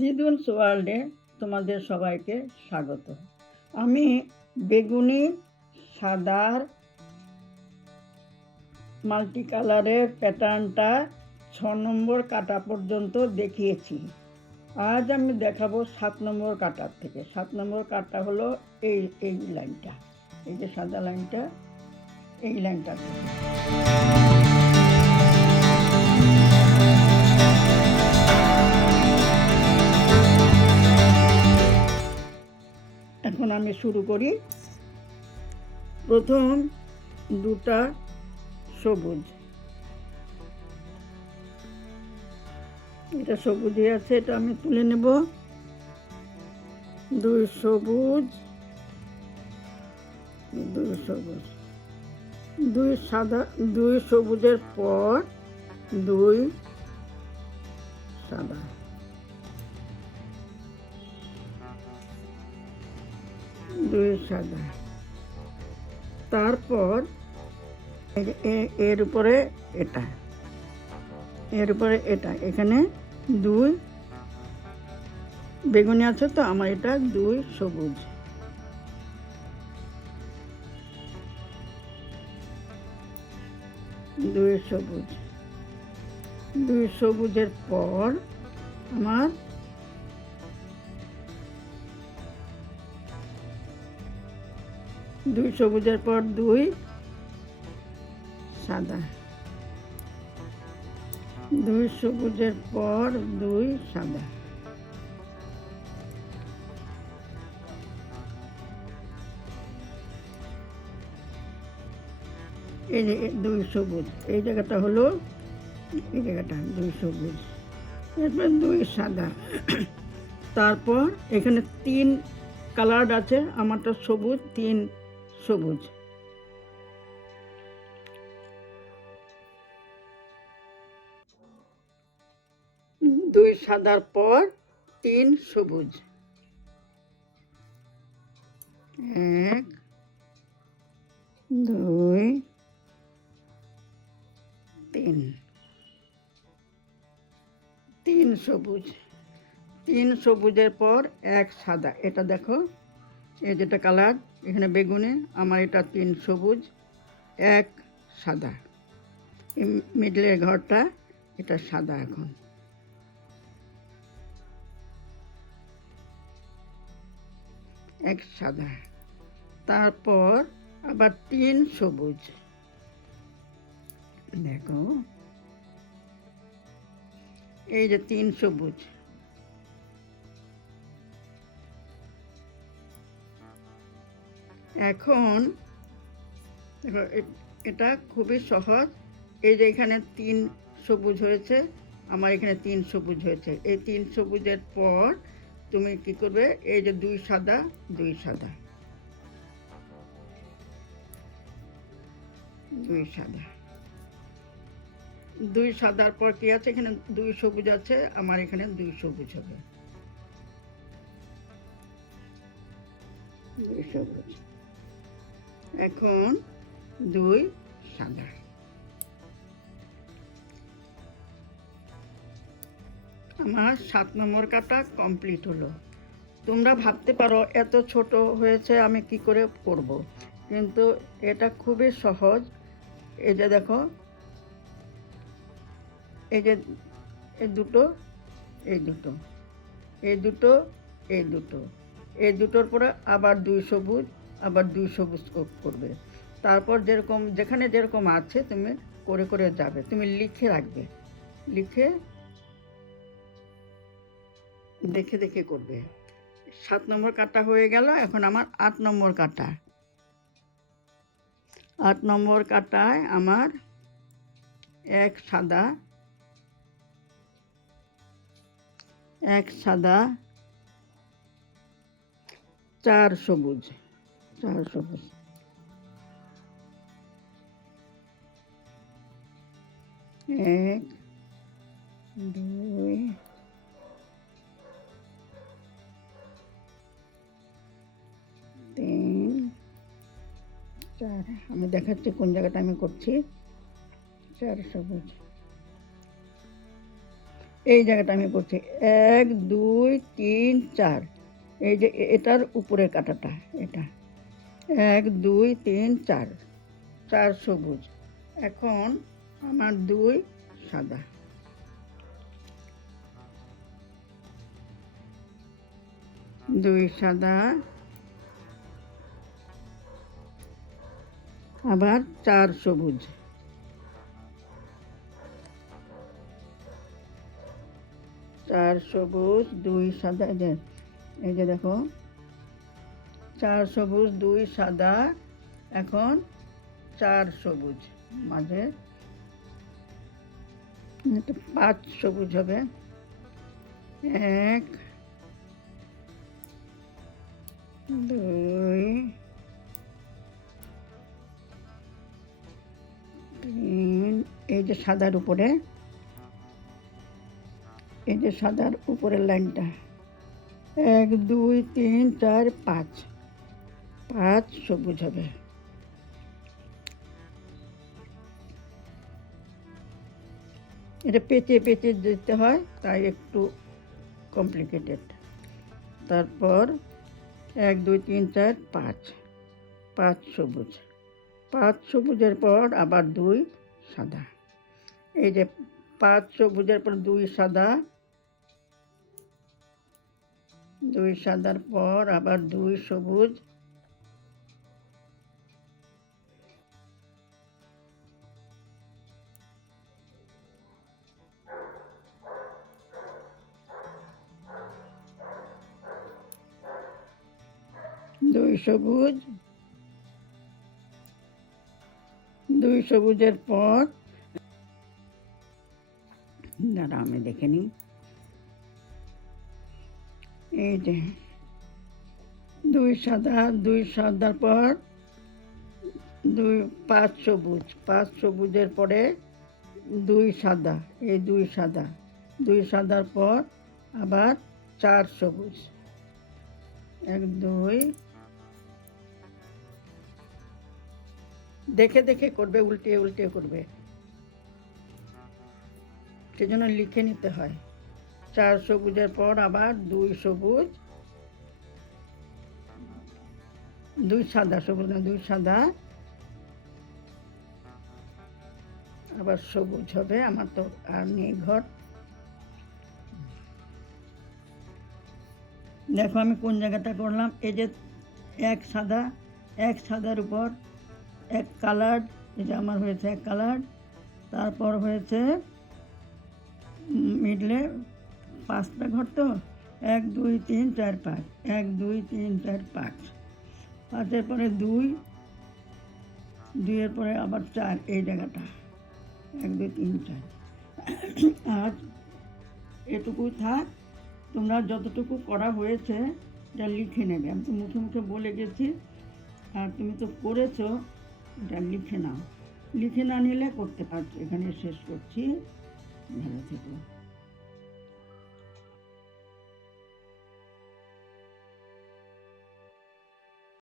দিদুনস ওয়ার্ল্ডে তোমাদের সবাইকে স্বাগত। আমি বেগুনি সাদার মাল্টি কালারের প্যাটার্নটা 6 নম্বর কাটা পর্যন্ত দেখিয়েছি। আজ আমি দেখাবো 7 নম্বর কাটার থেকে। 7 নম্বর কাটা হলো এই লাইনটা, এই যে সাদা লাইনটা, এই লাইনটা থেকে। এখন আমি শুরু করি। প্রথম দুটা সবুজ, এটা সবুজই আছে, এটা আমি তুলে নেব। দুই সবুজ, দুই সবুজ, দুই সাদা, দুই সবুজের পর দুই সাদা, দুই সাদা, তারপর এর উপরে এটা, এর উপরে এটা, এখানে দুই বেগুনি আছে, তো আমার এটা দুই সবুজ, দুই সবুজ, দুই সবুজের পর আমার দুই সবুজের পর দুই সাদা, দুই সবুজের পর দুই সাদা, এই যে দুই সবুজ, এই জায়গাটা হলো, এই জায়গাটা দুই সবুজ, এরপর দুই সাদা, তারপর এখানে তিন কালার আছে, আমারটা সবুজ, তিন সবুজ, দুই সাদার পর তিন সবুজ, এক, দুই, তিন, তিন সবুজ, তিন সবুজের পর এক সাদা, এটা দেখো, এই যেটা কালার এখানে বেগুনি, আমার এটা তিন সবুজ, এক সাদা, মিডলের ঘরটা এটা সাদা, এখন এক সাদা, তারপর আবার তিন সবুজ, দেখো এই যে তিন সবুজ, এখন দেখো এটা খুবই সহজ, এই যে এখানে তিন সবুজ হয়েছে, আমার এখানে তিন সবুজ হয়েছে, এই তিন সবুজের পর তুমি কি করবে, এই যে দুই সাদা, দুই সাদা, দুই সাদা, দুই সাদার পর কি আছে, এখানে দুই সবুজ আছে, আমার এখানে দুই সবুজ হবে, দুই সবুজ, এখন দুই সাদা, আমার 7 নম্বর কাটা কমপ্লিট হলো। তোমরা ভাবতে পারো এত ছোট হয়েছে আমি কি করে করব, কিন্তু এটা খুবই সহজ। এই যে দেখো, এই যে এই দুটো, এই দুটো, এই দুটো, এই দুটো, এই দুটোর পরে আবার দুই সবুজ, আবার দুই সবুজ করবে, তারপর যেরকম যেখানে যেরকম আছে তুমি করে করে যাবে, তুমি লিখে রাখবে, লিখে দেখে দেখে করবে। 7 নম্বর কাটা হয়ে গেল, এখন আমার 8 নম্বর কাটা। 8 নম্বর কাটায় আমার এক সাদা, এক সাদা, চার সবুজ, চার সবুজ, এক, দুই, তিন, চার, আমি দেখাচ্ছি কোন জায়গাটা আমি করছি, চার সবুজ, এই জায়গাটা আমি করছি 1 2 3 4, এই যে এটার উপরের কাঁটাটা এটা 1 2 3 4, 4 সবুজ। এখন আমার 2 সাদা, 2 সাদা, আবার 4 সবুজ, 4 সবুজ 2 সাদা, এই যে দেখো 4 সবুজ 2 সাদা, এখন 4 সবুজ, মাঝে 5 সবুজ হবে, 1 2 3, এই যে সাদার উপরে, এই যে সাদার উপরের লাইনটা 1 2 3 4 5, 5 সবুজ হবে। এটা পেঁচে পেঁচে দিতে হয়, তাই একটু কমপ্লিকেটেড। তারপর 1 2 3 4 5, 5 সবুজ, 5 সবুজের পর আবার 2 সাদা, এই যে 5 সবুজের পর 2 সাদা, 2 সাদার পর আবার 2 সবুজ, 2 সবুজ, 2 সবুজের পর দাঁড়া আমি দেখে নিই, এই যে 2 সাদা, 2 সাদার পর 5 সবুজ, 5 সবুজের পরে 2 সাদা, এই 2 সাদা, 2 সাদার পর আবার 4 সবুজ, 1 2, দেখে দেখে করবে, উল্টিয়ে উল্টিয়ে করবে, সেজন্য লিখে নিতে হয়। 4 সবুজের পর আবার 2 সবুজ, 2 সাদা, সবুজ না 2 সাদা, আবার সবুজ হবে। আমার তো আর নেই ঘর। দেখো আমি কোন জায়গাটা করলাম, এই যে 1 সাদা, 1 সাদার উপর 1 কালার, এটা আমার হয়েছে 1 কালার, তারপর হয়েছে মিডলে 5টা ঘর, তো 1 2 3 4 5, 1 2 3 4 5, 5-এর পরে 2, 2-এর পরে আবার 4, এই জায়গাটা 1 2 3 4। আর এটুকুই থাক, তোমরা যতটুকু করা হয়েছে এটা লিখে নেবে। আমি তো মুখে মুখে বলে গেছি, আর তুমি তো করেছো, এটা লিখে নাও। লিখে না নিলে করতে পারছো। এখানে শেষ করছি, ভালো থেকো।